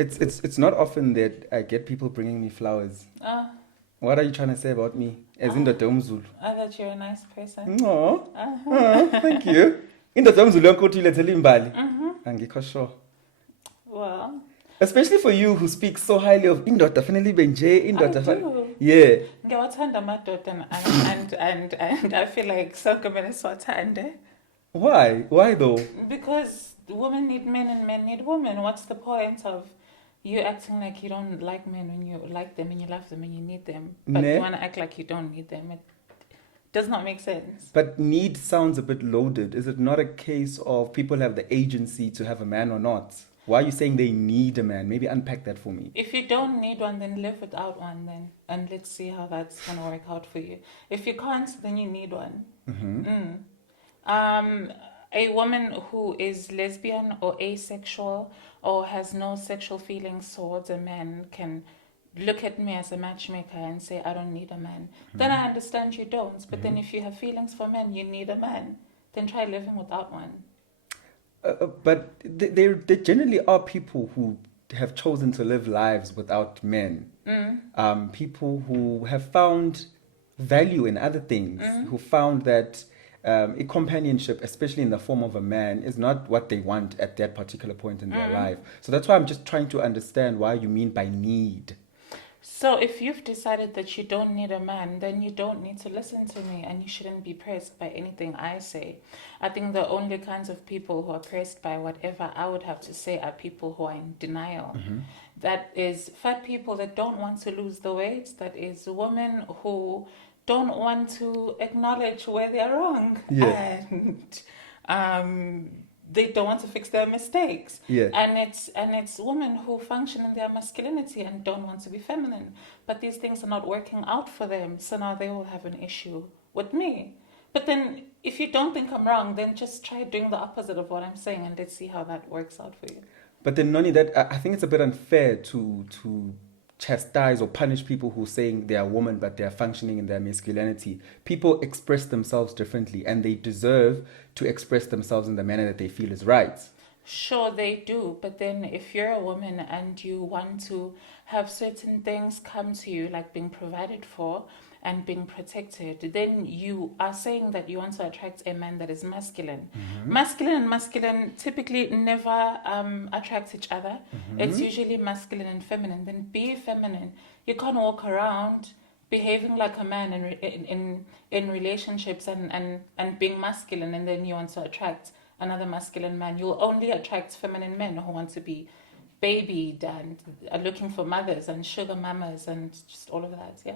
It's not often that I get people bringing me flowers. What are you trying to say about me? As in the Domzulu. I thought you're a nice person. No. Thank you. In the Domzulu, you're going to let Limbali. Angikho sure. Well, especially for you who speak so highly of indoda, definitely benje indoda. I do. Yeah. Ngiyawathanda amadoda and I feel like sonke siwathande. Why though? Because women need men and men need women. What's the point of you acting like you don't like men when you like them and you love them and you need them, but you want to act like you don't need them? It does not make sense. But need sounds a bit loaded. Is it not a case of people have the agency to have a man or not? Why are you saying they need a man? Maybe unpack that for me. If you don't need one, then live without one then. And let's see how that's going to work out for you. If you can't, then you need one. A woman who is lesbian or asexual or has no sexual feelings towards a man can look at me as a matchmaker and say, I don't need a man. Then I understand you don't. But then if you have feelings for men, you need a man. Then try living without one. But there generally are people who have chosen to live lives without men. People who have found value in other things, who found that a companionship, especially in the form of a man, is not what they want at that particular point in their life. So that's why I'm just trying to understand why you mean by need. So if you've decided that you don't need a man, then you don't need to listen to me and you shouldn't be pressed by anything I say. I think the only kinds of people who are pressed by whatever I would have to say are people who are in denial. That is fat people that don't want to lose the weight. That is women who don't want to acknowledge where they're wrong. Yeah. And they don't want to fix their mistakes. Yeah. And it's women who function in their masculinity and don't want to be feminine. But these things are not working out for them. So now they will have an issue with me. But then if you don't think I'm wrong, then just try doing the opposite of what I'm saying and let's see how that works out for you. But then, Noni, that I think it's a bit unfair to chastise or punish people who are saying they are women but they are functioning in their masculinity. People express themselves differently and they deserve to express themselves in the manner that they feel is right. Sure, they do. But then if you're a woman and you want to have certain things come to you, like being provided for and being protected, then you are saying that you want to attract a man that is masculine. Masculine and masculine typically never attract each other. It's usually masculine and feminine. Then be feminine. You can't walk around behaving like a man in relationships and being masculine and then you want to attract another masculine man. You'll only attract feminine men who want to be babied and are looking for mothers and sugar mamas and just all of that, yeah.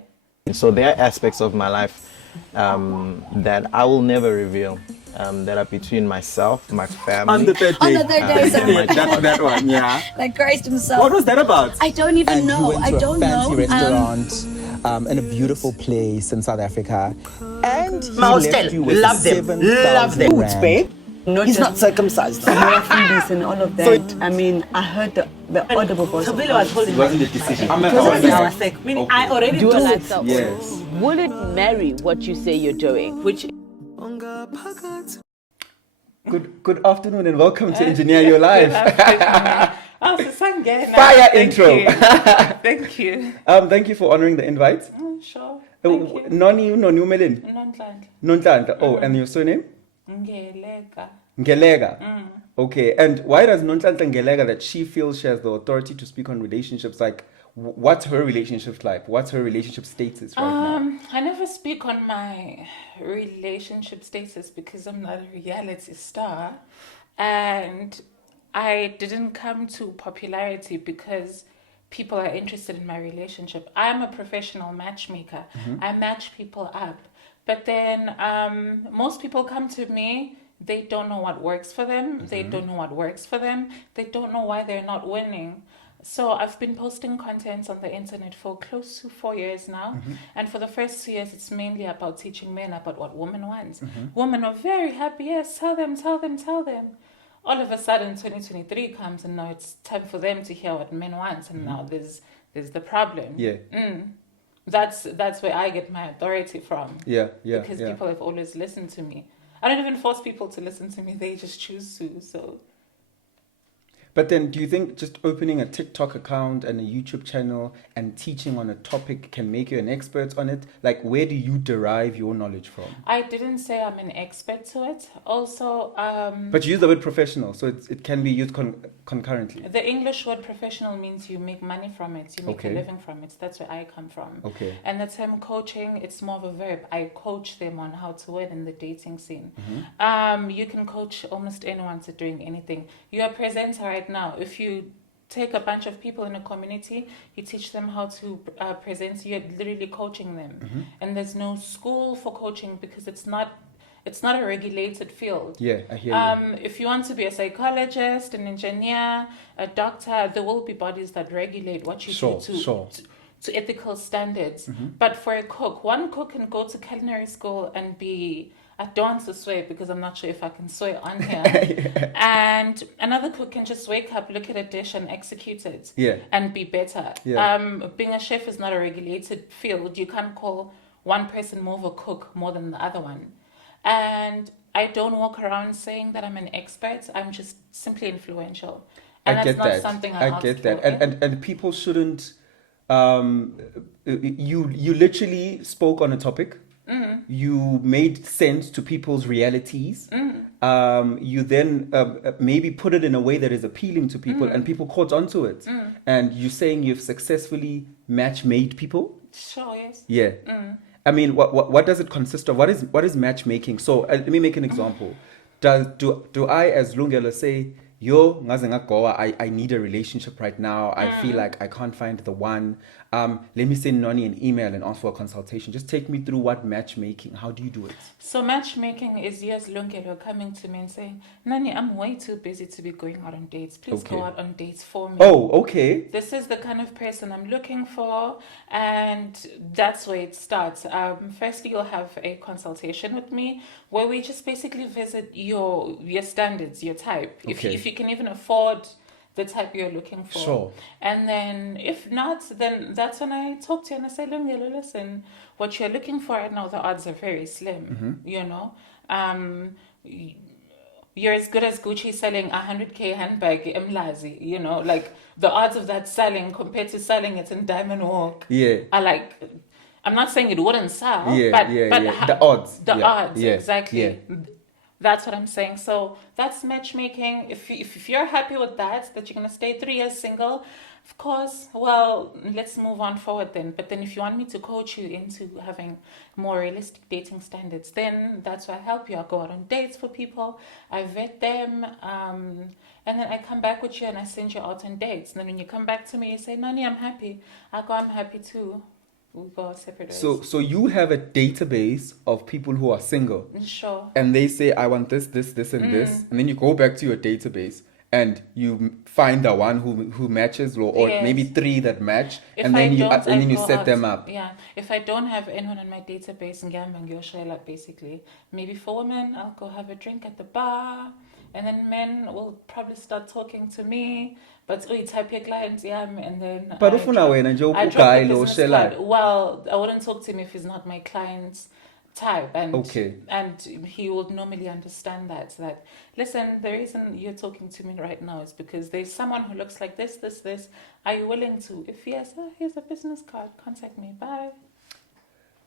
So there are aspects of my life that I will never reveal, that are between myself, my family. On the third day. that one, yeah. Like Christ himself. What was that about? I don't even know. You went to a fancy restaurant in a beautiful place in South Africa, and he left you with love them. 7,000 Foods, babe. He's not circumcised. Foodies and all of that. I mean, I heard the audible voice. Tabile was holding. It wasn't a decision. I was like, meaning I already do it. Yes. Will it marry what you say you're doing? Which Good afternoon and welcome to Engineer Your Life. Fire intro. Thank you. Thank you for honoring the invite. Sure. Thank you. Noni, Umelin. Nonhlanhla. Oh, and your surname? Ngelega. Okay, and why does Nonhlanhla Ngelega, that she feels she has the authority to speak on relationships, like what's her relationship like? What's her relationship status right now? I never speak on my relationship status because I'm not a reality star. And I didn't come to popularity because people are interested in my relationship. I'm a professional matchmaker. I match people up. But then most people come to me, they don't know what works for them. They don't know what works for them. They don't know why they're not winning. So I've been posting content on the internet for close to 4 years now. And for the first 2 years, it's mainly about teaching men about what women want. Women are very happy. Yes, tell them. All of a sudden, 2023 comes and now it's time for them to hear what men want. And now there's the problem. Yeah. That's where I get my authority from. Yeah. Because people have always listened to me. I don't even force people to listen to me. They just choose to. So. But then, do you think just opening a TikTok account and a YouTube channel and teaching on a topic can make you an expert on it? Like, where do you derive your knowledge from? I didn't say I'm an expert to it. Also, But you use the word professional, so it can be used concurrently. the English word professional means you make money from it, you make Okay. a living from it. That's where I come from. Okay. And the term coaching, it's more of a verb. I coach them on how to win in the dating scene. You can coach almost anyone to doing anything. You're a presenter right now. If you take a bunch of people in a community, you teach them how to present. You're literally coaching them. And there's no school for coaching because it's not a regulated field. Yeah, I hear you. If you want to be a psychologist, an engineer, a doctor, there will be bodies that regulate what you Sure, do sure. to ethical standards. But for a cook, one cook can go to culinary school and be, I don't want to swear because I'm not sure if I can swear on here. And another cook can just wake up, look at a dish and execute it Yeah. and be better. Yeah. Being a chef is not a regulated field. You can't call one person more of a cook more than the other one. And I don't walk around saying that I'm an expert. I'm just simply influential. And I that's get not that. something I get asked that. for, eh? And people shouldn't. You literally spoke on a topic. You made sense to people's realities. You then maybe put it in a way that is appealing to people, and people caught onto it. And you're saying you've successfully match-made people. Sure, yes. Yeah. I mean, what does it consist of? What is matchmaking? So let me make an example. Do I, as Lungelo, say, yo, ngaze ngagowa, I need a relationship right now. I feel like I can't find the one. Let me send Noni an email and ask for a consultation. Just take me through what matchmaking. How do you do it? So matchmaking is you as Lungelo coming to me and saying, Nani, I'm way too busy to be going out on dates. Please Okay. go out on dates for me. Oh, okay. This is the kind of person I'm looking for, and that's where it starts. Firstly, you'll have a consultation with me where we just basically visit your standards, your type. Okay. If you can even afford the type you're looking for. Sure. And then if not, then that's when I talk to you and I say, Lungelo, listen, what you're looking for right now, the odds are very slim, you know. You're as good as Gucci selling a 100K handbag in Mlazi, you know, like the odds of that selling compared to selling it in Diamond Walk Yeah. are like, I'm not saying it wouldn't sell, Yeah, but yeah. The odds. The Yeah, odds, yeah, exactly. yeah. That's what I'm saying. So that's matchmaking. If you're happy with that you're going to stay 3 years single, of course, well, let's move on forward then. But then if you want me to coach you into having more realistic dating standards, then that's why I help you. I go out on dates for people, I vet them, and then I come back with you and I send you out on dates. And then when you come back to me, you say, Noni, I'm happy. I go, I'm happy too. We go our separate ways. So you have a database of people who are single. Sure. And they say, I want this, and this. And then you go back to your database and you find the one who matches, or Yes. maybe 3 that match. If and then I you don't, and then I you go set out. them up. Yeah. If I don't have anyone on my database, basically, maybe for women, I'll go have a drink at the bar. And then men will probably start talking to me. But you type your clients, yeah, and then But ufuna wena nje I drop uguy the lo business shela. card. Well, I wouldn't talk to him if he's not my client's type, and Okay. and he would normally understand that listen, the reason you're talking to me right now is because there's someone who looks like this. Are you willing to? If yes, here's a business card. Contact me. Bye.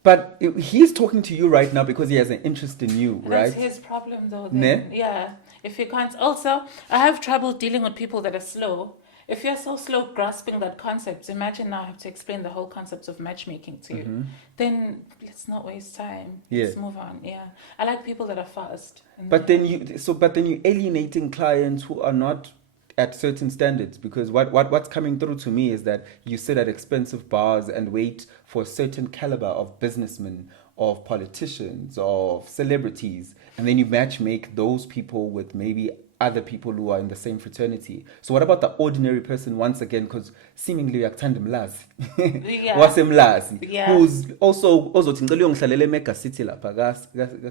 But he's talking to you right now because he has an interest in you, right? That's his problem, though. Then. Ne? Yeah. If you can't. Also, I have trouble dealing with people that are slow. If you're so slow grasping that concept, imagine now I have to explain the whole concept of matchmaking to you. Then let's not waste time. Let's Yeah. move on. Yeah. I like people that are fast. And But then you're alienating clients who are not at certain standards, because what's coming through to me is that you sit at expensive bars and wait for a certain caliber of businessmen, of politicians, of celebrities, and then you matchmake those people with maybe other people who are in the same fraternity. So what about the ordinary person, once again, because seemingly uyakuthanda mlazi Yeah. wasemlazi, Yeah. who's also ngicela uyongihlalele eMega City lapha ka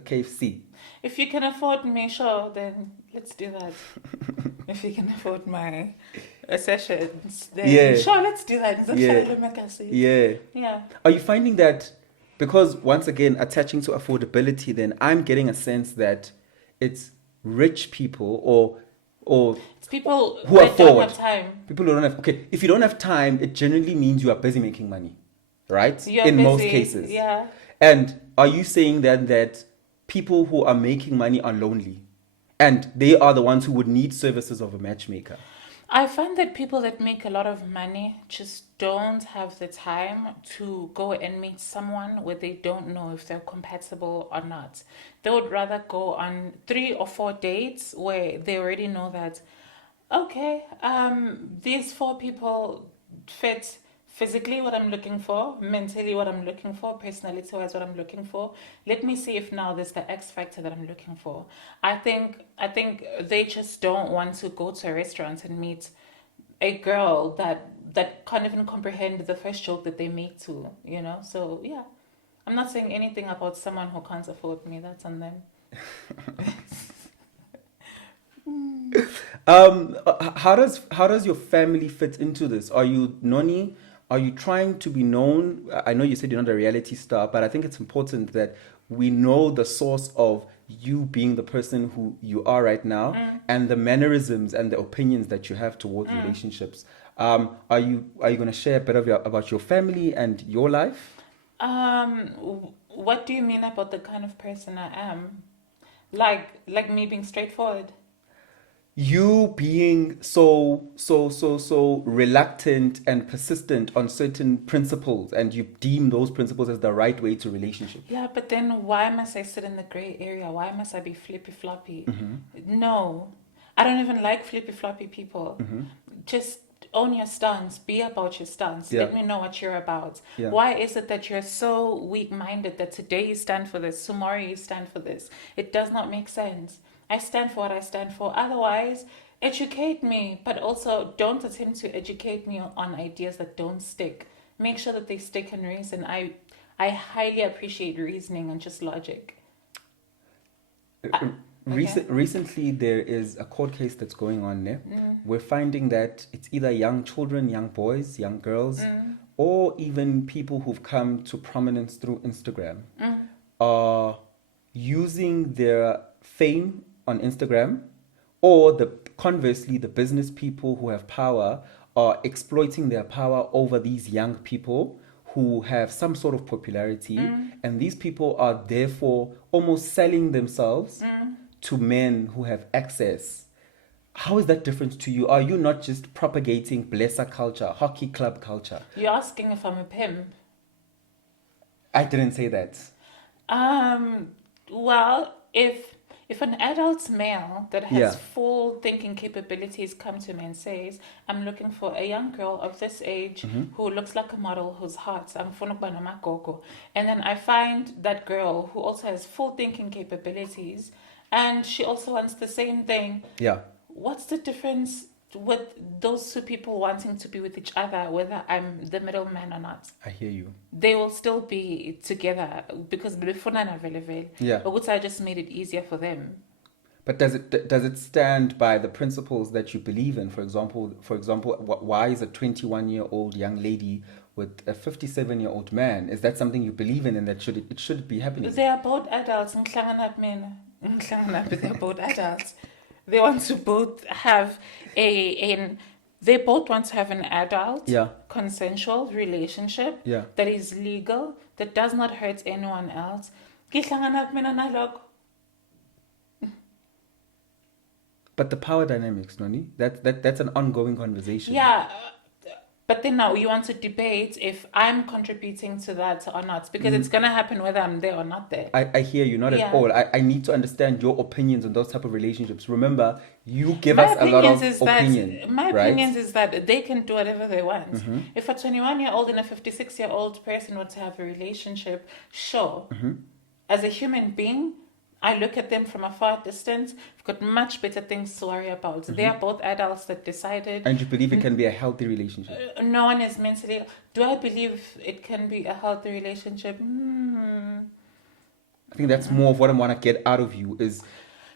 KFC. if you can afford me, sure, then let's do that. If you can afford my sessions, then Yeah. sure, let's do that. Yeah. Yeah. Are you finding that, because once again, attaching to affordability, then I'm getting a sense that it's rich people, or or It's people who are that don't forward? have time. People who don't have. Okay, if you don't have time, it generally means you are busy making money, right? You're In most busy, cases. yeah. And are you saying then that people who are making money are lonely, and they are the ones who would need services of a matchmaker? I find that people that make a lot of money just don't have the time to go and meet someone where they don't know if they're compatible or not. They would rather go on 3 or 4 dates where they already know that, okay, these 4 people fit physically what I'm looking for, mentally what I'm looking for, personality wise what I'm looking for. Let me see if now there's the X factor that I'm looking for. I think they just don't want to go to a restaurant and meet a girl that can't even comprehend the first joke that they make to, you know? So yeah. I'm not saying anything about someone who can't afford me, that's on them. How does your family fit into this? Are you Noni? Are you trying to be known? I know you said you're not a reality star, but I think it's important that we know the source of you being the person who you are right now, and the mannerisms and the opinions that you have towards relationships. Are you going to share a bit about your family and your life? What do you mean about the kind of person I am? Like me being straightforward? You being so reluctant and persistent on certain principles, and you deem those principles as the right way to relationship. Yeah, but then why must I sit in the gray area? Why must I be flippy floppy? No, I don't even like flippy floppy people. Just own your stance. Be about your stance. Yeah. Let me know what you're about. Yeah. Why is it that you're so weak-minded that today you stand for this, tomorrow you stand for this? It does not make sense. I stand for what I stand for. Otherwise, educate me, but also don't attempt to educate me on ideas that don't stick. Make sure that they stick in reason. I highly appreciate reasoning and just logic. Recently, there is a court case that's going on there. We're finding that it's either young children, young boys, young girls, or even people who've come to prominence through Instagram are using their fame on Instagram, or conversely, the business people who have power are exploiting their power over these young people who have some sort of popularity, and these people are therefore almost selling themselves to men who have access. How is that different to you? Are you not just propagating blesser culture, hockey club culture? You're asking if I'm a pimp. I didn't say that. Well, if an adult male that has Yeah. full thinking capabilities come to me and says, I'm looking for a young girl of this age who looks like a model, who's hot, and then I find that girl who also has full thinking capabilities and she also wants the same thing, Yeah. what's the difference with those two people wanting to be with each other, whether I'm the middleman or not? I hear you. They will still be together because Yeah. but I just made it easier for them. But does it stand by the principles that you believe in? For example, why is a 21-year-old young lady with a 57-year-old man? Is that something you believe in, and that it should be happening? They are both adults. They're both adults. They want to both have they both want to have an adult, consensual relationship that is legal, that does not hurt anyone else. But the power dynamics, Noni, that's an ongoing conversation. Yeah, but then now you want to debate if I'm contributing to that or not, because it's going to happen whether I'm there or not there. I hear you, not at all. I need to understand your opinions on those type of relationships. Remember, you give us a lot of opinion. My opinions is that they can do whatever they want. If a 21-year-old and a 56-year-old person were to have a relationship, sure. As a human being, I look at them from a far distance. I've got much better things to worry about. They are both adults that decided. And you believe it can be a healthy relationship? No one is mentally. Do I believe it can be a healthy relationship? I think that's more of what I want to get out of you is.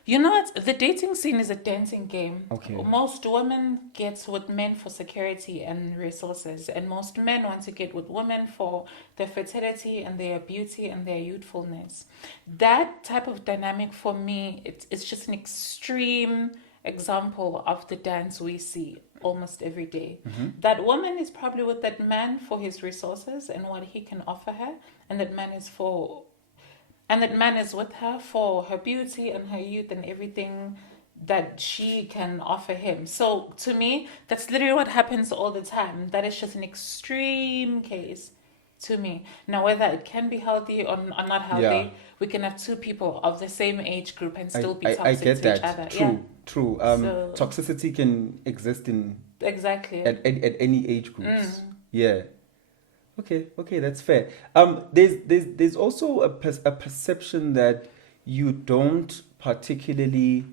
You know what? The dating scene is a dancing game. Okay. Most women get with men for security and resources, and most men want to get with women for their fertility and their beauty and their youthfulness. That type of dynamic for me, it's just an extreme example of the dance we see almost every day. That woman is probably with that man for his resources and what he can offer her, and that man is with her for her beauty and her youth and everything that she can offer him. So to me, that's literally what happens all the time. That is just an extreme case to me. Now, whether it can be healthy or not healthy, we can have two people of the same age group and still be toxic I get to that. each other. True. So- Toxicity can exist in Exactly. at any age groups. Yeah. Okay, that's fair. There's also a perception that you don't particularly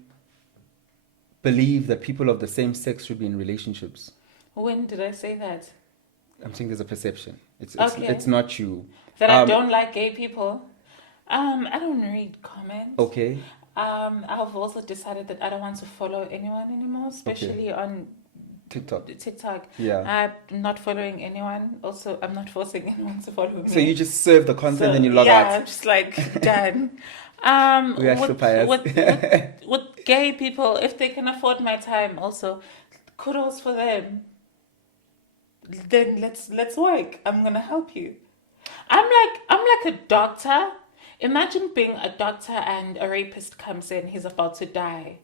believe that people of the same sex should be in relationships. When did I say that? I'm saying there's a perception. It's Okay. it's not you. That I don't like gay people. I don't read comments. Okay. I've also decided that I don't want to follow anyone anymore, especially on TikTok. Yeah. I'm not following anyone. Also, I'm not forcing anyone to follow me. So you just serve the content and you log yeah, out. I'm just like done. We are suppliers. With gay people, if they can afford my time, also kudos for them. Then let's work. I'm gonna help you. I'm like a doctor. Imagine being a doctor and a rapist comes in. He's about to die.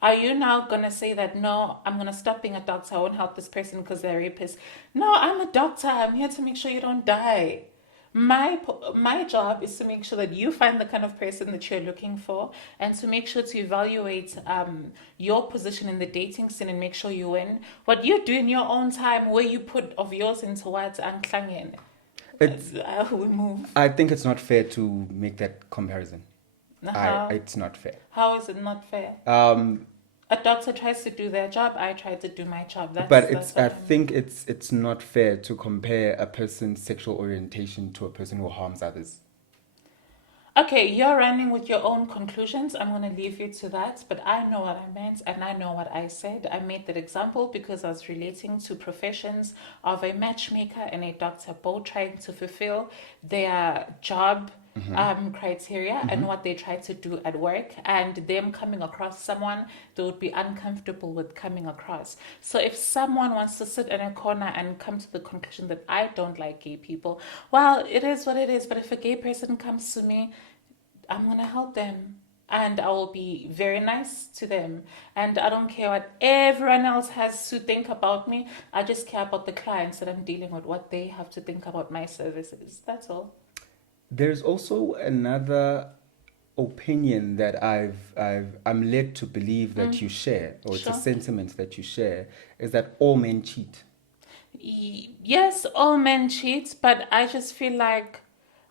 Are you now gonna say that no? I'm gonna stop being a doctor. I won't help this person because they're a rapist. No, I'm a doctor. I'm here to make sure you don't die. My job is to make sure that you find the kind of person that you're looking for, and to make sure to evaluate your position in the dating scene and make sure you win. What you do in your own time, where you put of yours into what and clanging. We move. I think it's not fair to make that comparison. It's not fair. How is it not fair? A doctor tries to do their job. I try to do my job. I think it's not fair to compare a person's sexual orientation to a person who harms others. Okay, you're running with your own conclusions. I'm going to leave you to that. But I know what I meant and I know what I said. I made that example because I was relating to professions of a matchmaker and a doctor, both trying to fulfill their job criteria and what they try to do at work, and them coming across someone they would be uncomfortable with coming across. So if someone wants to sit in a corner and come to the conclusion that I don't like gay people, well, it is what it is. But if a gay person comes to me, I'm going to help them. And I will be very nice to them. And I don't care what everyone else has to think about me. I just care about the clients that I'm dealing with, what they have to think about my services. That's all. There's also another opinion that I'm led to believe that you share, or it's a sentiment that you share, is that all men cheat. Yes, all men cheat, but I just feel like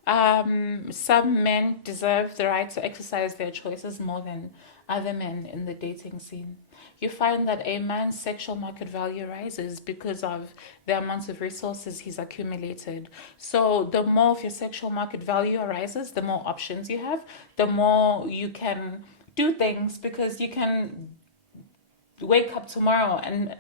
some men deserve the right to exercise their choices more than other men in the dating scene. You find that a man's sexual market value rises because of the amount of resources he's accumulated. So the more of your sexual market value arises, the more options you have, the more you can do things, because you can wake up tomorrow and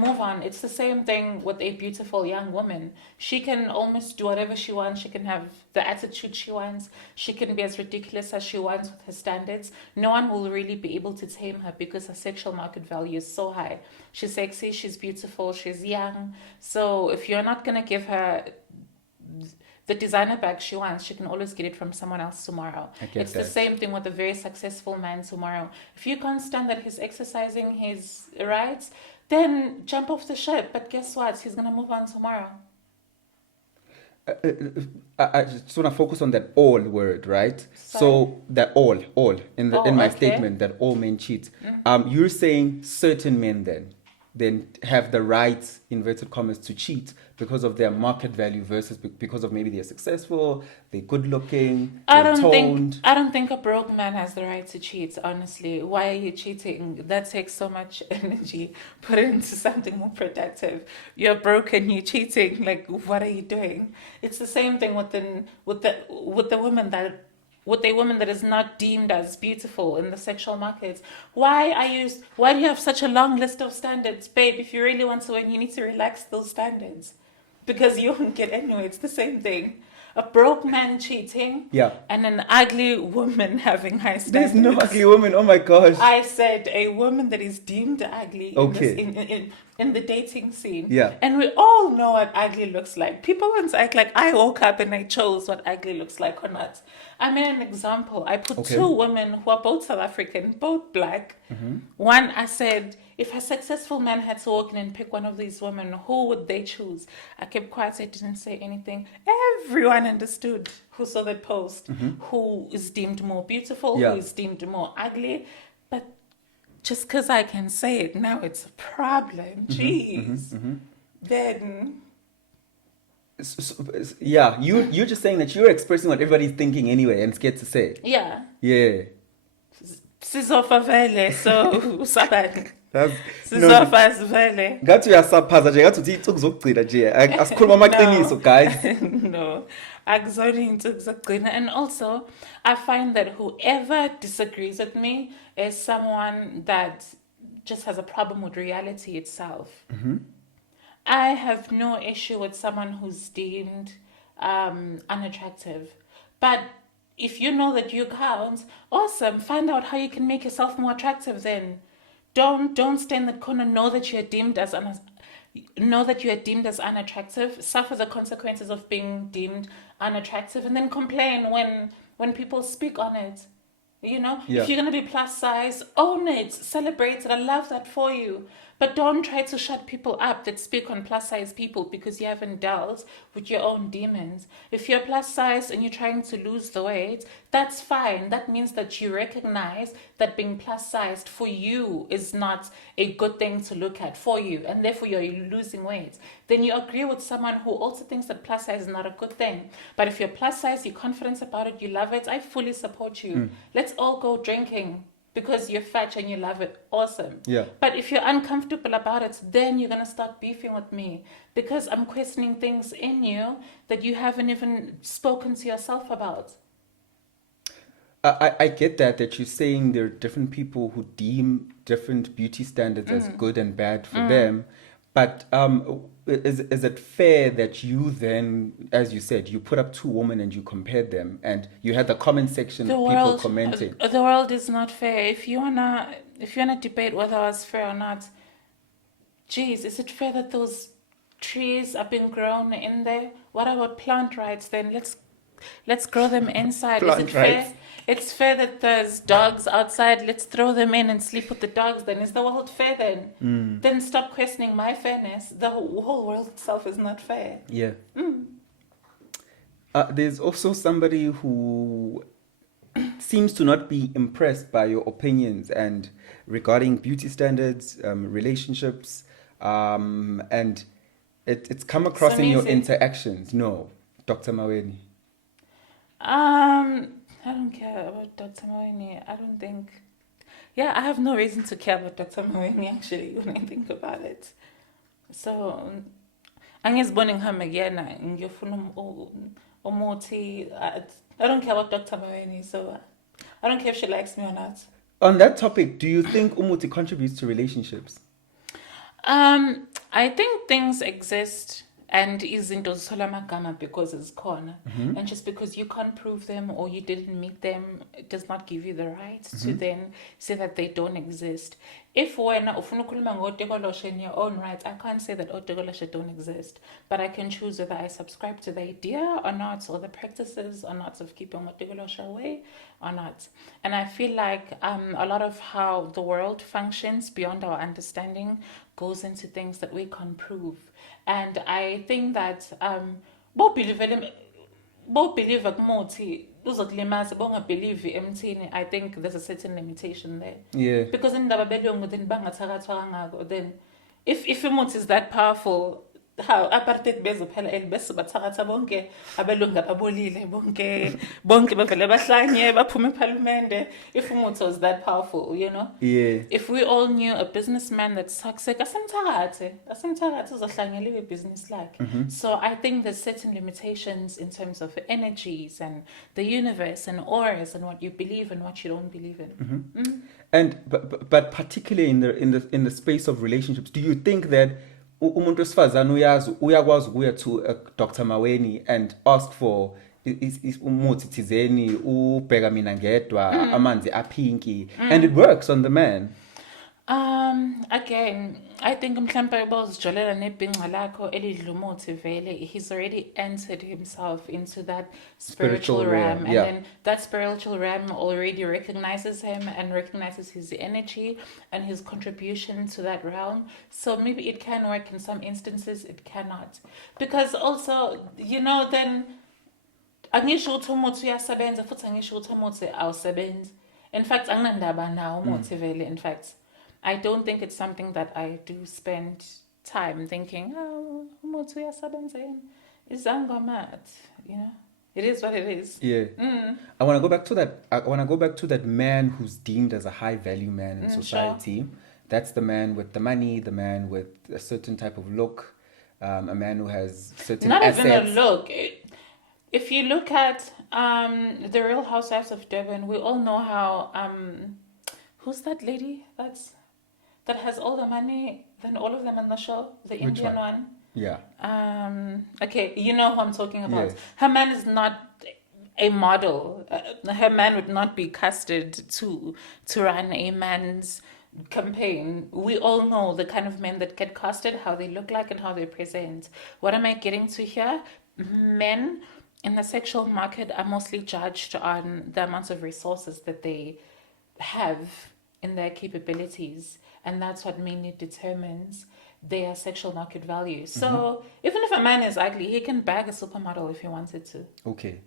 move on. It's the same thing with a beautiful young woman. She can almost do whatever she wants. She can have the attitude she wants. She can be as ridiculous as she wants with her standards. No one will really be able to tame her because her sexual market value is so high. She's sexy, she's beautiful, she's young. So if you're not going to give her the designer bag she wants, she can always get it from someone else tomorrow. It's the same thing with a very successful man tomorrow. If you can't stand that he's exercising his rights, then jump off the ship. But guess what? He's going to move on tomorrow. I just want to focus on that all word, right? Sorry? So that all in my statement, that all men cheat. You're saying certain men then have the right, inverted commas, to cheat because of their market value versus because of maybe they're successful, they're good looking, I they're don't toned. think a broke man has the right to cheat, honestly. Why are you cheating? That takes so much energy. Put it into something more productive. You're broke and you're cheating. Like, what are you doing? It's the same thing with a woman that is not deemed as beautiful in the sexual market. Why do you have such a long list of standards? Babe, if you really want to win, you need to relax those standards. because you won't get anywhere. It's the same thing. A broke man cheating, Yeah. and an ugly woman having high standards. There's no ugly woman. Oh my gosh. I said a woman that is deemed ugly Okay. in the dating scene. Yeah. And we all know what ugly looks like. People want to act like I woke up and I chose what ugly looks like or not. I made an example. I put two women who are both South African, both black. One, I said, if a successful man had to walk in and pick one of these women, who would they choose? I kept quiet, I didn't say anything. Everyone understood who saw that post, who is deemed more beautiful, Yeah. who is deemed more ugly. But just because I can say it now, it's a problem. Jeez. Then... Yeah, you're just saying that you're expressing what everybody's thinking anyway and scared to say. Yeah. Yeah. Sizofa vele, so usabani. That's Sizofa vele. ngathi uyasaphaza nje ngathi uthi ukuzogcina nje asikhuluma amaqiniso guys. No. Akuzona into zokugcina. And also, I find that whoever disagrees with me is someone that just has a problem with reality itself. I have no issue with someone who's deemed unattractive. But if you know that you count, awesome. Find out how you can make yourself more attractive then. Don't stay in that corner. Know that you are deemed as unattractive. Suffer the consequences of being deemed unattractive, and then complain when people speak on it. You know, if you're gonna be plus size, own it, celebrate it. I love that for you. But don't try to shut people up that speak on plus size people because you haven't dealt with your own demons. If you're plus size and you're trying to lose the weight, that's fine. That means that you recognize that being plus sized for you is not a good thing to look at for you, and therefore you're losing weight. Then you agree with someone who also thinks that plus size is not a good thing. But if you're plus size, you're confident about it, you love it, I fully support you. Let's all go drinking. Because you're fat and you love it, awesome. Yeah. But if you're uncomfortable about it, then you're gonna start beefing with me because I'm questioning things in you that you haven't even spoken to yourself about. I get that you're saying there are different people who deem different beauty standards as good and bad for them. But is it fair that you then, as you said, you put up two women and you compared them and you had the comment section of people commenting? The world is not fair. If you wanna debate whether it's fair or not, geez, is it fair that those trees are being grown in there? What about plant rights then? Let's grow them inside. Is it fair? It's fair that there's dogs outside. Let's throw them in and sleep with the dogs then. Is the world fair then? Then stop questioning my fairness. The whole world itself is not fair. Yeah. There's also somebody who seems to not be impressed by your opinions and regarding beauty standards, relationships, and it's come across in your interactions. No, Dr. Maweni. I don't care about Dr. Noni. I don't think... Yeah, I have no reason to care about Dr. Noni, actually, when I think about it. So, angizibone ngihamba kuyena ngiyofuna umuthi. I don't care about Dr. Noni, so I don't care if she likes me or not. On that topic, do you think umuthi contributes to relationships? I think things exist and izinto zithola amagama because it's khona. And just because you can't prove them or you didn't meet them, it does not give you the right to then say that they don't exist. If wena ufuna ukukhuluma ngotekoloshe in your own right, I can't say that otekoloshe don't exist, but I can choose whether I subscribe to the idea or not, or the practices or not of keeping otekoloshe away or not. And I feel like a lot of how the world functions beyond our understanding goes into things that we can't prove. And I think that both believe kumuthi uzokulimaza bongabelieve emthini. I think there's a certain limitation there. Yeah. Because indaba belungu then bangathakathwa kangako, then if umuthi is that powerful, how apartheid bezophela elibese bathakatha bonke abelungu ababolile bonke bavele bahlanye baphume eParliament. If umuthi was that powerful, you know. Yeah. If we all knew a businessman that's toxic, asimthakathe uzohlangela ibusiness like. So I think there's certain limitations in terms of energies and the universe and auras and what you believe and what you don't believe in. And but particularly in the space of relationships, do you think that umuntu wesifazane uyakwazi ukuya to Dr. Maweni and ask for umuthi thizeni ubheka mina ngedwa amanzi apinki and it works on the man. Again, I think mhlambe ubozijolela nebhinqa lakho elidla umuthi vele, he's already entered himself into that spiritual realm, and then that spiritual realm already recognizes him and recognizes his energy and his contribution to that realm. So maybe it can work in some instances, it cannot, because also, you know, then angisho ukuthi umuthi uyasebenza futhi angisho ukuthi umuthi awusebenzi. In fact, anginandaba nawo umuthi vele. In fact, I don't think it's something that I do spend time thinking, oh, umuthi uyasebenza yini, izangomat, you know. It is what it is. Yeah. I want to go back to that. I want to go back to that man who's deemed as a high value man in society. Sure. That's the man with the money, the man with a certain type of look, a man who has certain assets. Not even a look. If you look at the Real Housewives of Durban, we all know how who's that lady that has all the money than all of them on the show? The Indian one? Yeah. Okay, you know who I'm talking about. Yes. Her man is not a model. Her man would not be casted to run a man's campaign. We all know the kind of men that get casted, how they look like and how they present. What am I getting to here? Men in the sexual market are mostly judged on the amounts of resources that they have in their capabilities, and that's what mainly determines their sexual market value. So even if a man is ugly, he can bag a supermodel if he wanted to. Okay.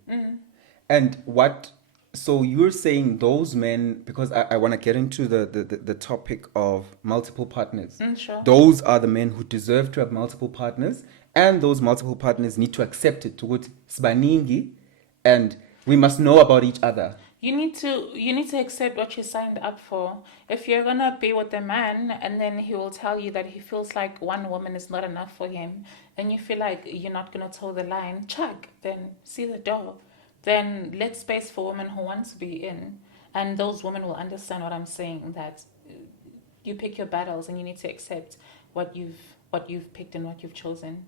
And what, so you're saying those men, because I want to get into the topic of multiple partners. Sure. Those are the men who deserve to have multiple partners, and those multiple partners need to accept it, to go to Sbaningi, and we must know about each other. You need to accept what you signed up for. If you're gonna be with a man and then he will tell you that he feels like one woman is not enough for him, and you feel like you're not gonna toe the line, check, then see the door. Then let space for women who want to be in, and those women will understand what I'm saying, that you pick your battles and you need to accept what you've picked and what you've chosen.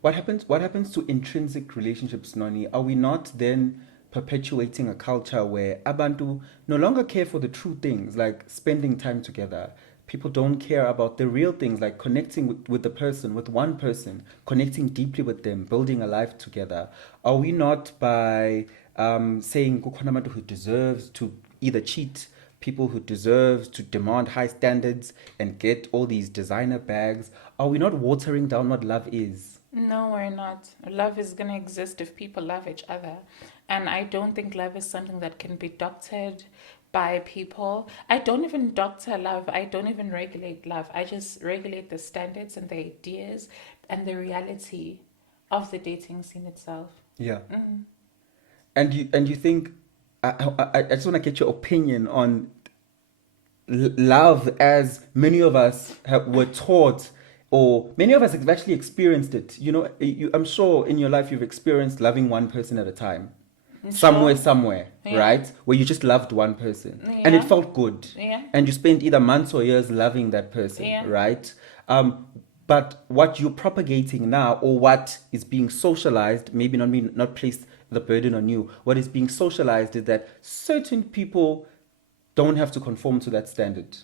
What happens to intrinsic relationships, Noni? Are we not then perpetuating a culture where abantu no longer care for the true things, like spending time together? People don't care about the real things, like connecting with the person, with one person, connecting deeply with them, building a life together. Are we not, by saying kukhona abantu who deserves to either cheat, people who deserve to demand high standards and get all these designer bags, are we not watering down what love is? No, we're not. Love is going to exist if people love each other. And I don't think love is something that can be doctored by people. I don't even doctor love. I don't even regulate love. I just regulate the standards and the ideas and the reality of the dating scene itself. Yeah. And you think, I just want to get your opinion on love as many of us were taught, or many of us have actually experienced it. You know, I'm sure in your life you've experienced loving one person at a time. Sure. Somewhere, yeah. Right? Where you just loved one person. Yeah. And it felt good. Yeah. And you spent either months or years loving that person, yeah. Right? But what you're propagating now, or what is being socialized, maybe not place the burden on you, what is being socialized is that certain people don't have to conform to that standard.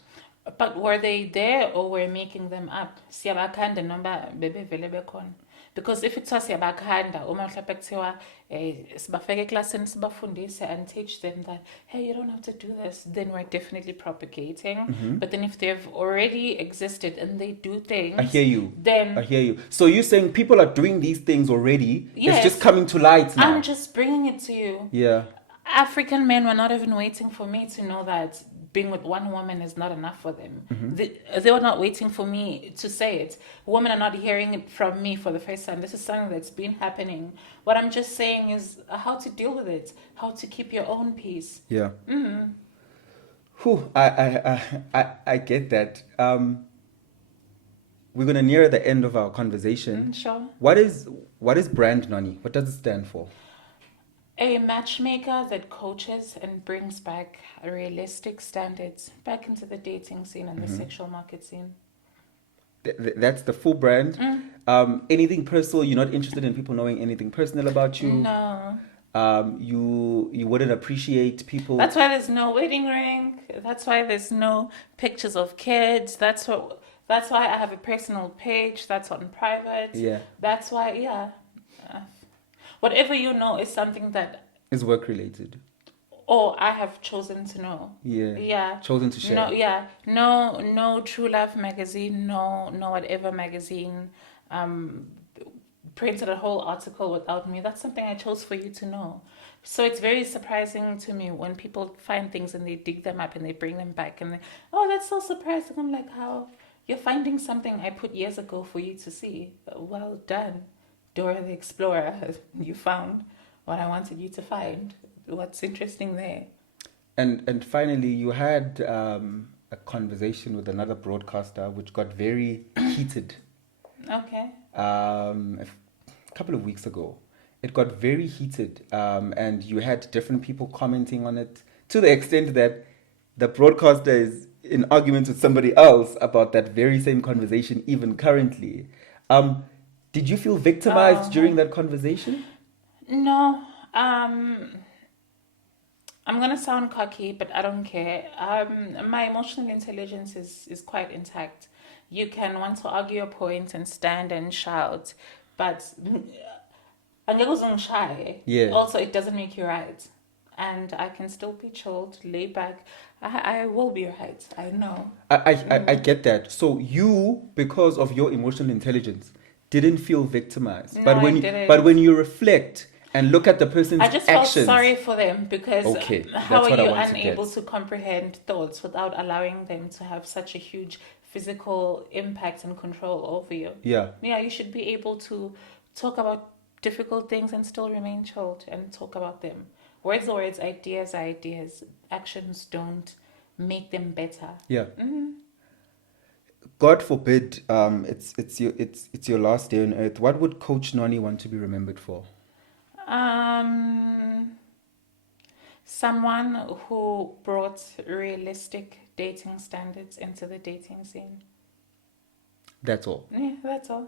But were they there, or were making them up? Siyabakhanda noma bebevele bekhona. Because if it's siyabakhanda, uma mhlawumbe kuthiwa sibafeke eklasini sibafundise and teach them that, hey, you don't have to do this, then we're definitely propagating. But then if they've already existed and they do things, I hear you. Then I hear you. So you're saying people are doing these things already. Yes, it's just coming to light now. I'm just bringing it to you. Yeah. African men were not even waiting for me to know that being with one woman is not enough for them. They were not waiting for me to say it. Women are not hearing it from me for the first time. This is something that's been happening. What I'm just saying is how to deal with it, how to keep your own peace. Yeah. Whew, I get that. We're gonna near the end of our conversation. Sure. What is brand Noni? What does it stand for? A matchmaker that coaches and brings back realistic standards back into the dating scene and the sexual market scene. That's the full brand. Anything personal, you're not interested in people knowing anything personal about you. No. You wouldn't appreciate people. That's why there's no wedding ring. That's why there's no pictures of kids. That's why I have a personal page that's on private. Yeah. That's why, whatever you know is something that Is work related. or I have chosen to know. Yeah. Chosen to share. No, yeah. No True Love magazine, no whatever magazine printed a whole article without me. That's something I chose for you to know. So it's very surprising to me when people find things and they dig them up and they bring them back and that's so surprising. I'm like, how? You're finding something I put years ago for you to see. Well done, Dora the Explorer. You found what I wanted you to find. What's interesting there? And finally, you had a conversation with another broadcaster which got very heated. Okay. A couple of weeks ago. It got very heated, and you had different people commenting on it to the extent that the broadcaster is in arguments with somebody else about that very same conversation, even currently. Did you feel victimized during that conversation? No. I'm going to sound cocky, but I don't care. My emotional intelligence is quite intact. You can want to argue your point and stand and shout, but yeah. Also, it doesn't make you right. And I can still be chilled, laid back. I will be right. I know. I get that. So you, because of your emotional intelligence, didn't feel victimized. No, but when you reflect and look at the person's I just actions, felt sorry for them because how are you unable to comprehend thoughts without allowing them to have such a huge physical impact and control over you? Yeah. Yeah, you should be able to talk about difficult things and still remain chilled and talk about them. Words are words, ideas are ideas. Actions don't make them better. Yeah. Mm-hmm. God forbid, it's your last day on earth. What would Coach Noni want to be remembered for? Someone who brought realistic dating standards into the dating scene. That's all. Yeah, that's all.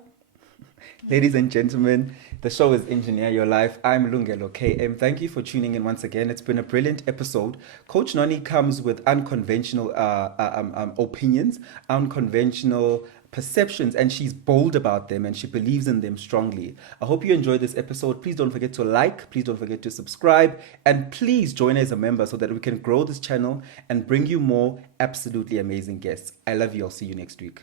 Ladies and gentlemen, the show is Engineer Your Life. I'm Lungelo KM. Thank you for tuning in once again. It's been a brilliant episode. Coach Noni comes with unconventional opinions, unconventional perceptions, and she's bold about them and she believes in them strongly. I hope you enjoyed this episode. Please don't forget to like, please don't forget to subscribe, and please join as a member so that we can grow this channel and bring you more absolutely amazing guests. I love you. I'll see you next week.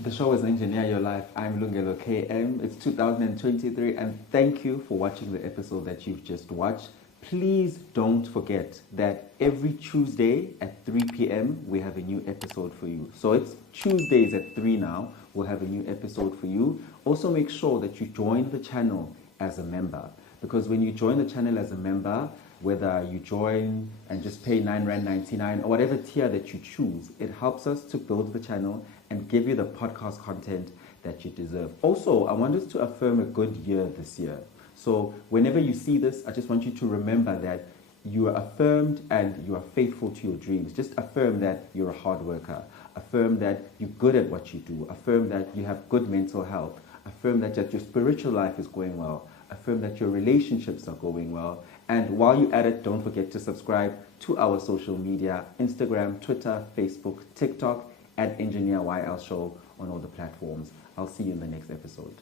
The show is Engineer Your Life. I'm Lungelo KM. It's 2023 and thank you for watching the episode that you've just watched. Please don't forget that every Tuesday at 3 p.m. we have a new episode for you. So it's Tuesdays at 3 now. We'll have a new episode for you. Also make sure that you join the channel as a member, because when you join the channel as a member, whether you join and just pay R9.99 or whatever tier that you choose, it helps us to build the channel and give you the podcast content that you deserve. Also, I want us to affirm a good year this year. So whenever you see this, I just want you to remember that you are affirmed and you are faithful to your dreams. Just affirm that you're a hard worker. Affirm that you're good at what you do. Affirm that you have good mental health. Affirm that your spiritual life is going well. Affirm that your relationships are going well. And while you're at it, don't forget to subscribe to our social media, Instagram, Twitter, Facebook, TikTok, at Engineer YL Show on all the platforms. I'll see you in the next episode.